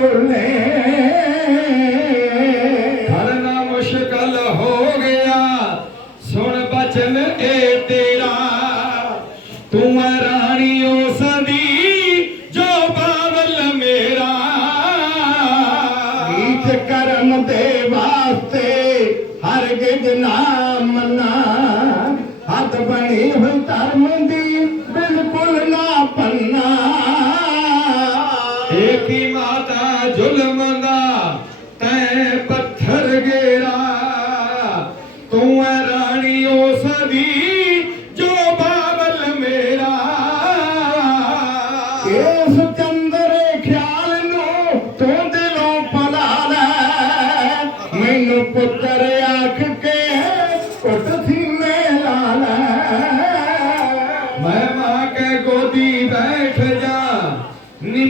ਬੋਲੇ ਕਰਨਾ ਮੁਸ਼ਕਲ ਹੋ ਗਿਆ। ਸੁਣ ਬਚਨ ਇਹ ਤੇਰਾ। ਤੂੰ ਹੈ ਰਾਣੀ ਉਸ ਦੀ, ਜੋ ਬਾਵਲ ਮੇਰਾ। ਨੀਚ ਕਰਨ ਦੇ ਵਾਸਤੇ ਹਰ ਗਿੱਤ ਨਾਮ ਨਾ ਹੱਥ ਬਣੀ ਹੋਈ ਧਰਮ ਦੀ ਜ਼ੁਲਮ ਦਾ ਤੈ ਪੱਥਰ ਗੇਰਾ ਤੂੰ ਹੈ ਰਾਣੀ ਉਸ ਦੀ ਜੋ ਬਾਬਲ ਮੇਰਾ। ਇਸ ਚੰਦਰੇ ਖਿਆਲ ਨੂੰ ਤੂੰ ਦਿਲੋਂ ਭੁਲਾ ਲੈ। ਮੈਨੂੰ ਪੁੱਤਰ ਆਖ ਕੇ ਕੁੱਟ ਸੀਨੇ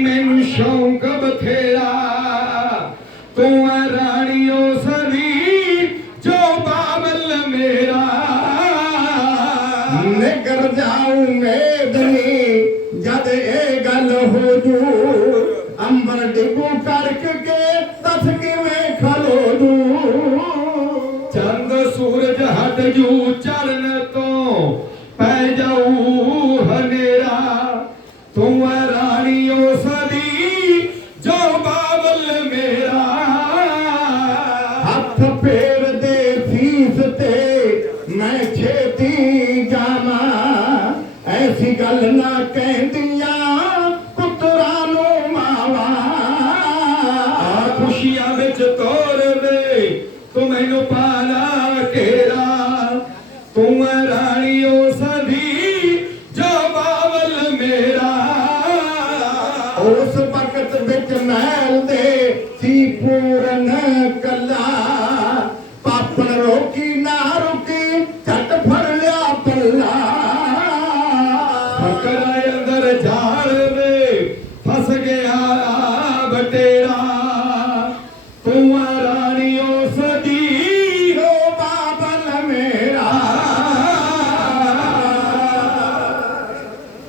ਮੈਨੂੰ ਸ਼ੌਂਕ ਬਥੇਰਾ। ਤੂੰ ਹੈ ਰਾਣੀ ਉਸ ਜੋ ਬਾਬਲ ਮੇਰਾ। ਨਿਕਰ ਜਾਉ ਮੇਦਨੀ, ਜਦ ਇਹ ਗੱਲ ਹੋ ਜੂ, ਅੰਬਰ ਡਿਗੂ ਕਰਕ ਕੇ ਤਸ ਕਿਵੇਂ ਖਲੋ ਜੂ। ਚੰਦ ਸੂਰਜ ਹਟ ਜੂ ਚਰਨ ਤੋਂ, ਪੈ ਜਾਊ ਹਨੇਰਾ। ਤੂੰ ਹੈ ਹੱਥ ਫੇਰ ਦੇ ਸੀਸ ਤੇ ਮੈਂ ਛੇਤੀ ਜਾਵਾਂ। ਐਸੀ ਗੱਲ ਨਾ ਕਹਿੰਦੀਆਂ ਪੁੱਤਰਾਂ ਨੂੰ ਮਾਵਾ। ਆ ਖੁਸ਼ੀਆਂ ਵਿੱਚ ਤੋਰ ਦੇ, ਤੂੰ ਮੈਨੂੰ ਪਾਲਾ ਕੇਰਾ ਤੂੰ ਰਾਣੀ ਉਸ ਦੀ ਜੋ ਬਾਬਲ ਮੇਰਾ। ਉਸ ਵਕਤ ਵਿੱਚ ਮਹਿਲ ਦੇ ਸੀ ਪੂਰਨ ਕਰਾਇ ਅੰਦਰ ਝਾੜ ਵੇ ਫਸ ਗਿਆ ਬਟੇਰਾ। ਤੂੰ ਰਾਣੀ ਉਸ